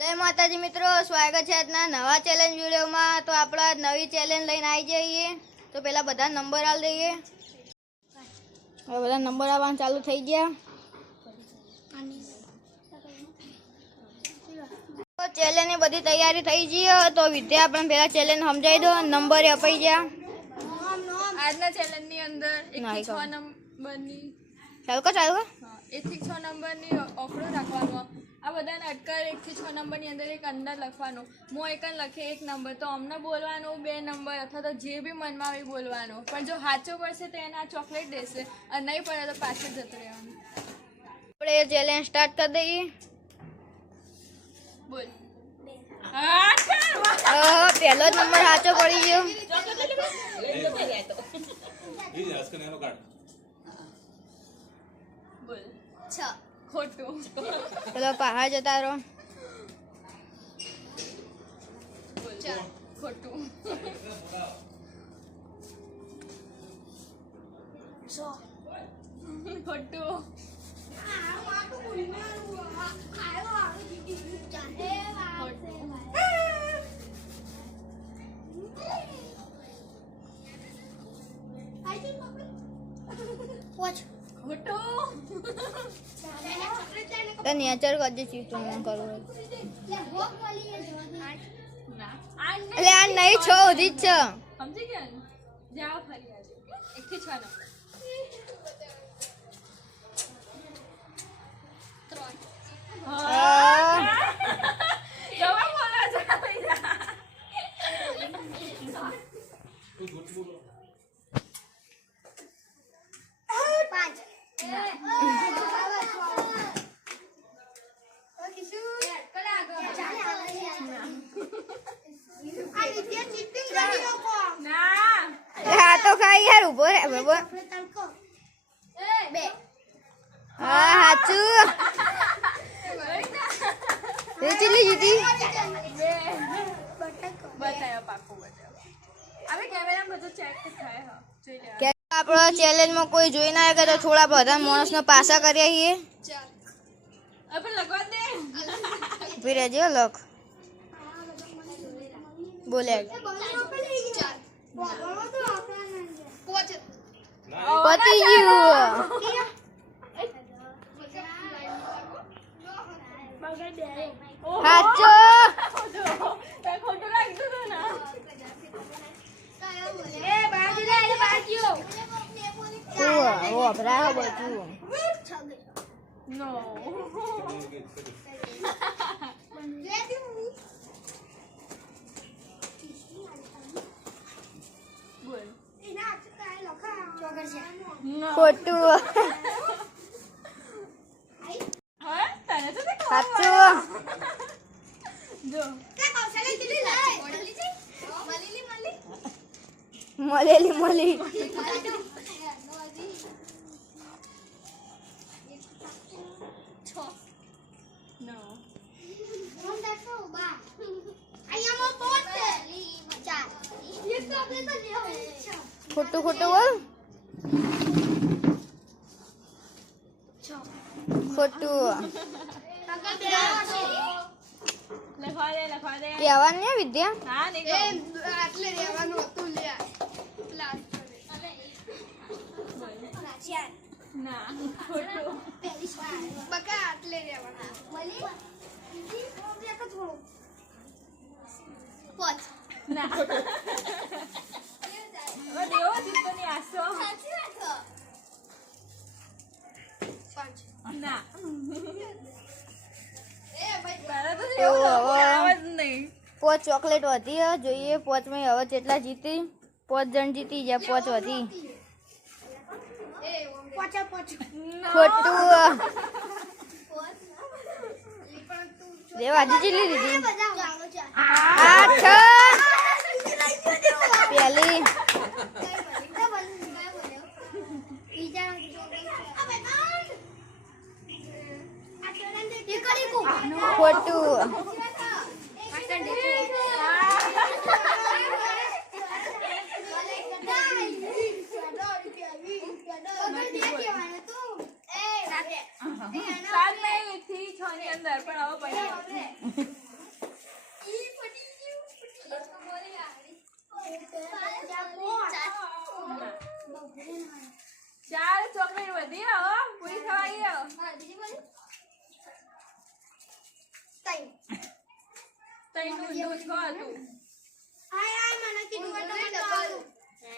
જય માતાજી મિત્રો, સ્વાગત છે આજના નવા ચેલેન્જ વિડીયોમાં। તો આપણા નવી ચેલેન્જ લઈને આવી જઈએ। તો પહેલા બધા નંબર આલ દઈએ। હવે બધા નંબર આવવાનું ચાલુ થઈ ગયા। તો ચેલેન્જની બધી તૈયારી થઈ ગઈ। તો વિદ્યા આપણે પહેલા ચેલેન્જ સમજાવી દો, નંબર અપાઈ ગયા। આજના ચેલેન્જની અંદર 1 થી 6 નંબરની ચાલુ કર 1 થી 6 નંબરની ઓફરો રાખવાનો। આ બધાને અટકાર 1 થી 6 નંબરની અંદર એક અંદર લખવાનું। હું એકન લખે એક નંબર તો અમને બોલવાનું, 2 નંબર અથવા તો જે બી મનમાં આવે બોલવાનું। પણ જો સાચો પડશે તો એને આ ચોકલેટ દેશે અને નહીં પડે તો પાછળ જતું રહેવાનું। આપણે ચેલેન્જ સ્ટાર્ટ કરી દઈએ। બોલ। પહેલો જ નંબર સાચો પડી ગયો। બોલ 6 ખોટું। પેલો પહાડ જતા રહો। બોલ 4 ખોટું। 6 ખોટું। 5 નેચર કરજે ચીટું કરવું એટલે આ નહીં 6 સુધી જ છે। સમજી ગયા ને? જાઓ ફરી આજે 1 થી 6 નંબર। 3 જવાબ બોલા હા તો ખાઈ યાર ઉભો રે બાબો। હા સાચું ચીલી જીતી। બતાયો પાકું બતાયો। હવે કેમેરામાં બધું ચેક થાય। હા જોઈ લે। આપણો ચેલેન્જમાં કોઈ જોઈ ના આવે તો થોડા બધા માણસનો પાસા કરીએ છીએ। હવે લગવા દે। ઉભી રહેજો લખ બોલે પતી ગયું। સાચો ખોટું લાગતું હતું ને। વપરાય બધું નો બોલ ખોટું હા તને તો સાચું જો મળેલી મળી નો ખોટું ખોટું બોલ ખોટું લખવા દે કહેવાનું ને વિદ્યા। હા નહીં આટલે રહેવાનું હતું લ્યા ના ખોટું બકા આટલે રહેવાનું ના દેવો જીતો ની આસો ના તારા તો એવું આવે જ નહીં। 5 ચોકલેટ વધી હે। જોઈએ 5 માં હવે કેટલા જીતી। 5 જણ જીતી ગયા, 5 વધી ખોટું દેવાજી ચીલી દીધી 8 પહેલી ખોટું સાત નહીં થી 6 ની અંદર પણ હવે પડી તઈનું ઊંધું છ હતું. હાય હાય મને કીધું હોય તો મને દબાવું.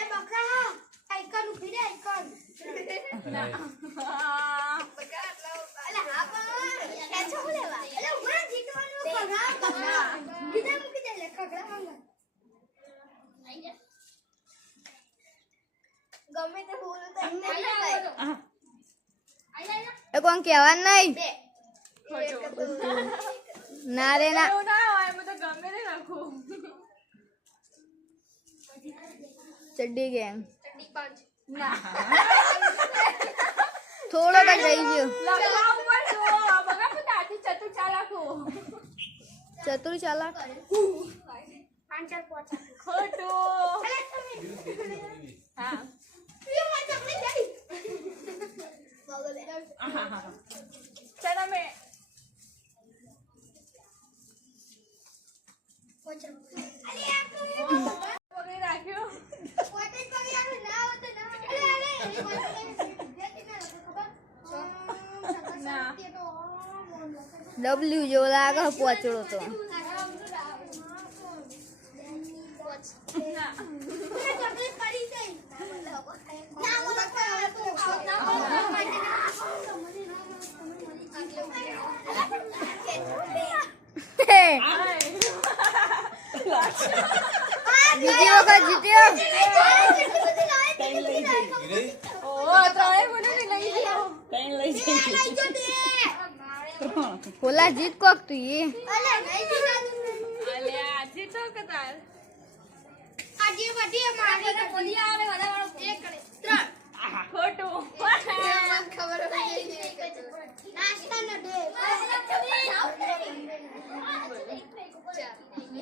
એ બકા આઈકન ઉભી રે આઈકન. ના. બકા અલે હા પણ કેચો લેવા. અલે ઉભા જીતવાનું પગા પગા. કીધા મૂકી દે લે કગડા માંગ. ગમે તે બોલું તો એમને એ કોણ કહેવાનું નહીં ખોટું. ના રે ના એવું ના હોય, હું તો ગમે તે લખું. ચડ્ડી ગેંગ ચડ્ડી પાંચ. ના. થોડો કઈ રહી ગયો લખવા ઉપર જુઓ. બગા હું દાદી ચતુર ચાલાકું. ચતુર ચાલાક પાંચ ચાર પાંચ. ખોટું. અલે તમે હા. પ્રિય માં ચકલી જઈ. ચાલ અમે અલે આ તો પકડી રાખ્યું. પોતે કરી આનું ના હોત ના. અલે અલે જેતી ના ખબર. ના. ડબલ્યુ જેવો લાગે છે પોચડો તો ના. ચોકલેટ પડી ગઈ. ના ઓલા બીજી વખત જીત્યો ઓ ત્રણેય મને લઈ ગયો. ઓલા જીત કોક તું એ અલે આજે તો કતાર. આજે બધી મારી બોલી આવે વાળા એક કરે ત્રણ. ખોટું. ખબર પડી નાસ્તા ન દે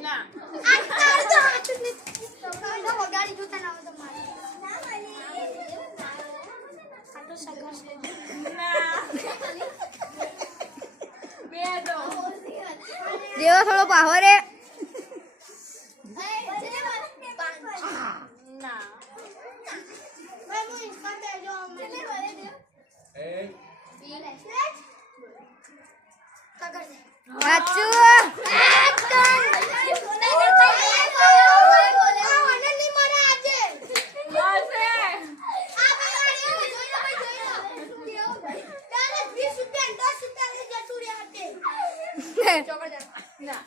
ના. વગાડી જોતા ના હોય તો મારે આ તો સંઘર્ષ ના. બે દો. દેવો થોડો પાહો રે ના. સાચું ના.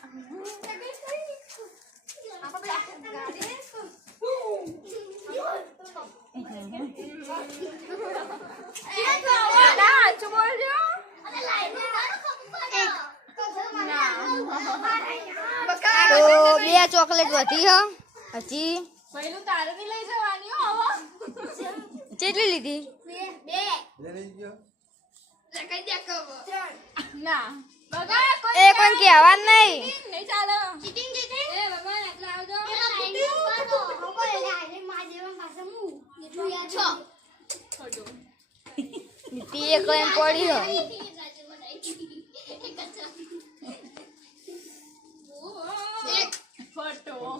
સાચું બોલજો. તો બે ચોકલેટ વધી હ હજી પહેલું તારે ની લઈ જવાની હો હવે. કેટલી લીધી ના. બગા કોઈ એ કોઈ કહેવાનું નહીં નહીં ચાલે. ખોટું. નીતિ એ કઈ પડી હ ખોટું.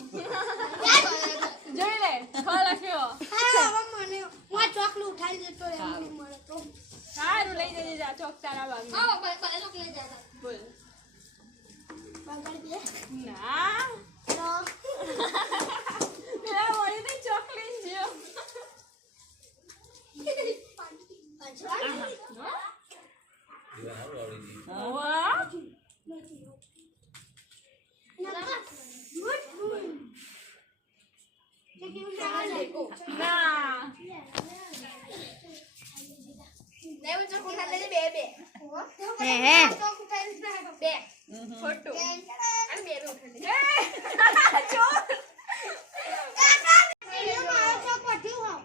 જોઈ લે. છ લખ્યો. ચોકલું ઉઠાડી દેતો રે મને મળે તો સારું લઈ જજે જા ચોક તારા બાગમાં. બોલ. ના. પેલા વળીને ચોક લઈને જ્યો. વાહ. ના. હે ખોટું.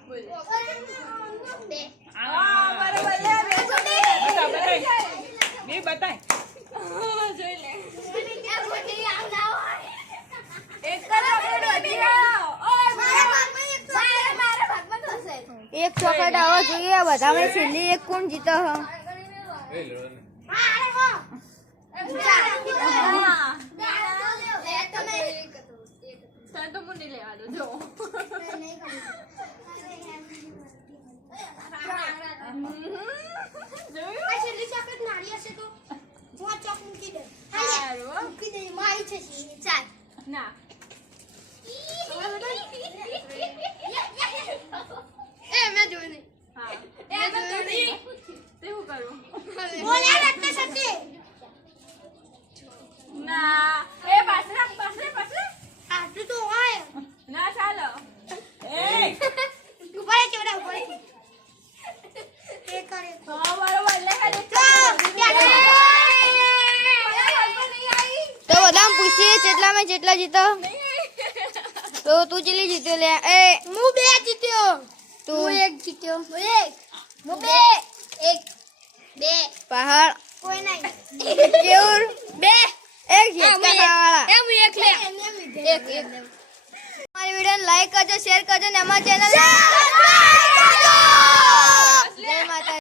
બોલ. બરાબર લે બે. જોઈ લે. એક ચોકલેટ વધી ગયો. ઓય એક ચોકલેટ આવવા જોઈએ બધામાં છેલ્લી એક કોણ જીતો હ તને તો મુન્ની લેવા દો જો. જોયું? છેલ્લી ચોકલેટ નારી હશે તો હું આ ચોક મૂકી દે સારું હો. મૂકી દે મારી છે ચાલ ના મેં જોયું નહીં હા એ તો થોડી તે હું કરું બોલ યાર આટલા સત્ય ના એ પાછળ આટલું તો હોય ના ચાલો એ ઉપર ચોડા ઉપર એ કરે હા બરોબર લે ખાલી તો બધા પૂછીએ જેટલામાં જેટલા જીતો તો તું ચેલી જીત્યો લે એ હું 2 જીત્યો તું હું 1 જીત્યો હું 2 પહાડ કોઈ નહીં કેવું 2 એક જીતતા ખાવાળા હું 1 લે અમારી વિડીયોને લાઈક કરજો શેર કરજો ને અમારી ચેનલ